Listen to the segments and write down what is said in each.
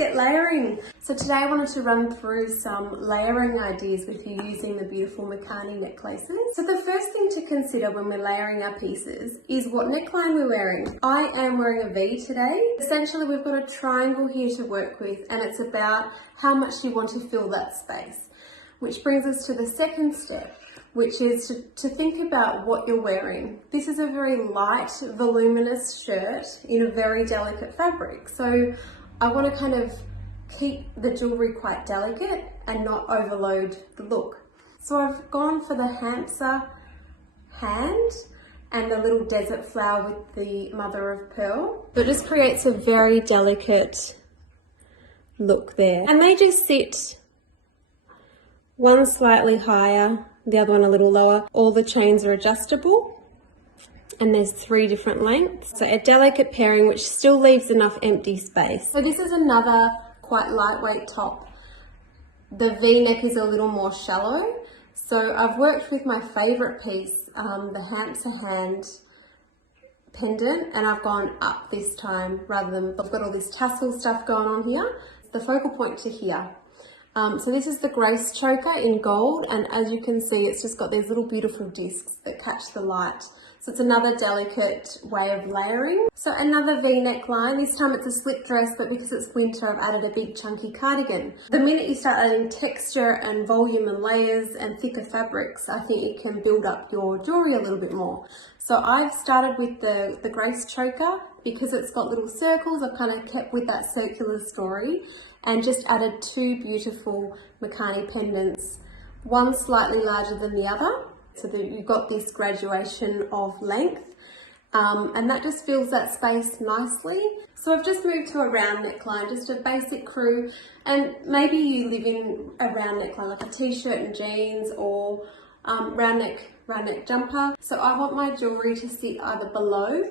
get layering. So today I wanted to run through some layering ideas with you using the beautiful Makani necklaces. So the first thing to consider when we're layering our pieces is what neckline we're wearing. I am wearing a V today. Essentially we've got a triangle here to work with, and it's about how much you want to fill that space. Which brings us to the second step, which is to think about what you're wearing. This is a very light, voluminous shirt in a very delicate fabric. So I want to kind of keep the jewellery quite delicate and not overload the look. So I've gone for the hamster hand and the little desert flower with the mother of pearl. So it just creates a very delicate look there. And they just sit one slightly higher, the other one a little lower. All the chains are adjustable and there's 3 different lengths. So a delicate pairing which still leaves enough empty space. So this is another quite lightweight top. The V-neck is a little more shallow. So I've worked with my favourite piece, the hamster hand pendant, and I've gone up this time rather than, I've got all this tassel stuff going on here. The focal point to here. So this is the Grace choker in gold, and as you can see it's just got these little beautiful discs that catch the light. So it's another delicate way of layering. So another V-neck line, this time it's a slip dress, but because it's winter I've added a big chunky cardigan. The minute you start adding texture and volume and layers and thicker fabrics, I think it can build up your jewellery a little bit more. So I've started with the Grace choker because it's got little circles. I've kind of kept with that circular story and just added 2 beautiful Makani pendants, one slightly larger than the other, so that you've got this graduation of length, and that just fills that space nicely. So I've just moved to a round neckline, just a basic crew, and maybe you live in a round neckline like a t-shirt and jeans, or round neck jumper. So I want my jewellery to sit either below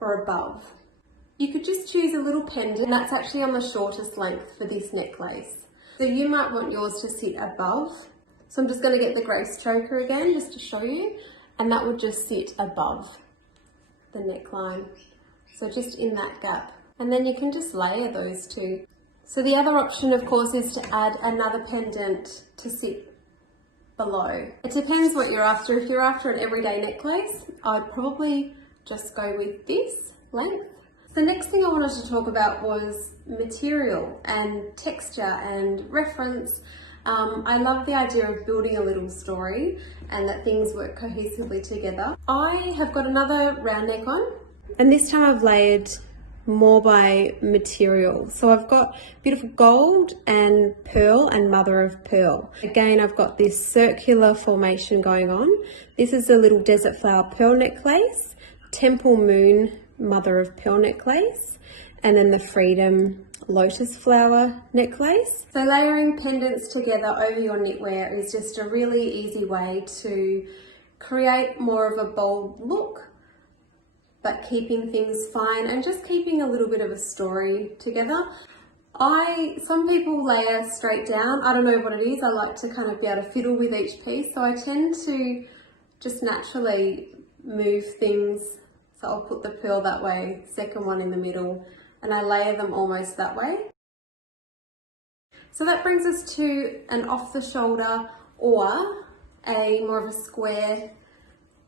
or above. You could just choose a little pendant, and that's actually on the shortest length for this necklace. So you might want yours to sit above. So I'm just going to get the Grace choker again just to show you, and that would just sit above the neckline. So just in that gap. And then you can just layer those 2. So the other option of course is to add another pendant to sit below. It depends what you're after. If you're after an everyday necklace, I'd probably just go with this length. The next thing I wanted to talk about was material and texture and reference. I love the idea of building a little story and that things work cohesively together. I have got another round neck on, and this time I've layered more by material. So I've got beautiful gold and pearl and mother of pearl. Again, I've got this circular formation going on. This is a little desert flower pearl necklace, temple moon mother of pearl necklace, and then the freedom lotus flower necklace. So layering pendants together over your knitwear is just a really easy way to create more of a bold look, but keeping things fine and just keeping a little bit of a story together. Some people layer straight down. I don't know what it is. I like to kind of be able to fiddle with each piece. So I tend to just naturally move things. So I'll put the pearl that way, second one in the middle, and I layer them almost that way. So that brings us to an off the shoulder or a more of a square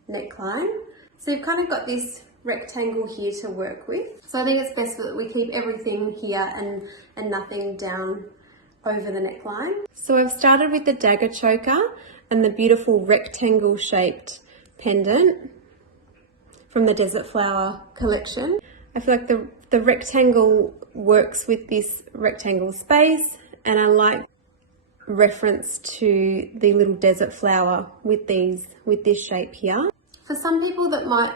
neckline. So you've kind of got this rectangle here to work with. So I think it's best that we keep everything here and nothing down over the neckline. So I've started with the dagger choker and the beautiful rectangle shaped pendant from the Desert Flower collection. I feel like the rectangle works with this rectangle space, and I like reference to the little desert flower with this shape here. For some people that might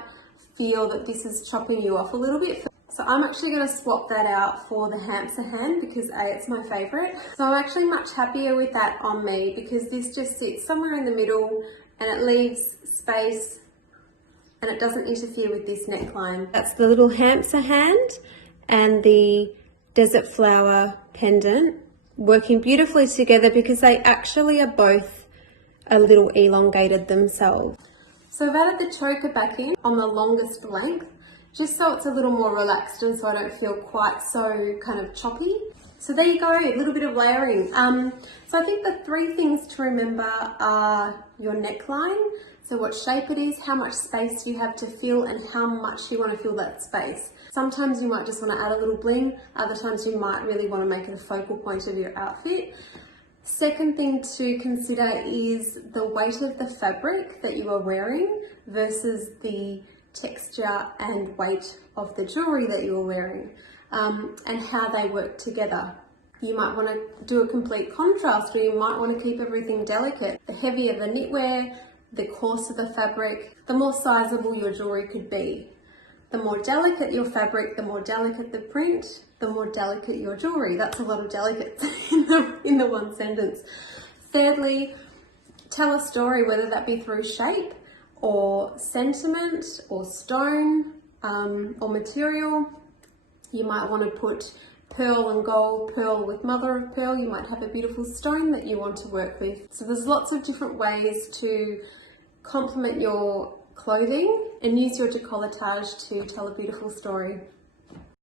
feel that this is chopping you off a little bit, so I'm actually going to swap that out for the hamster hand because it's my favourite. So I'm actually much happier with that on me because this just sits somewhere in the middle and it leaves space and it doesn't interfere with this neckline. That's the little hamster hand and the desert flower pendant working beautifully together because they actually are both a little elongated themselves. So I've added the choker back in on the longest length, just so it's a little more relaxed and so I don't feel quite so kind of choppy. So there you go, a little bit of layering. So I think the three things to remember are your neckline, so what shape it is, how much space you have to fill, and how much you want to fill that space. Sometimes you might just want to add a little bling, other times you might really want to make it a focal point of your outfit. Second thing to consider is the weight of the fabric that you are wearing versus the texture and weight of the jewellery that you are wearing, and how they work together. You might want to do a complete contrast, or you might want to keep everything delicate. The heavier the knitwear, the coarser the fabric, the more sizable your jewellery could be. The more delicate your fabric, the more delicate the print, the more delicate your jewellery. That's a lot of delicates in the one sentence. Thirdly, tell a story, whether that be through shape or sentiment or stone or material. You might want to put pearl and gold, pearl with mother of pearl. You might have a beautiful stone that you want to work with. So there's lots of different ways to complement your clothing and use your decolletage to tell a beautiful story.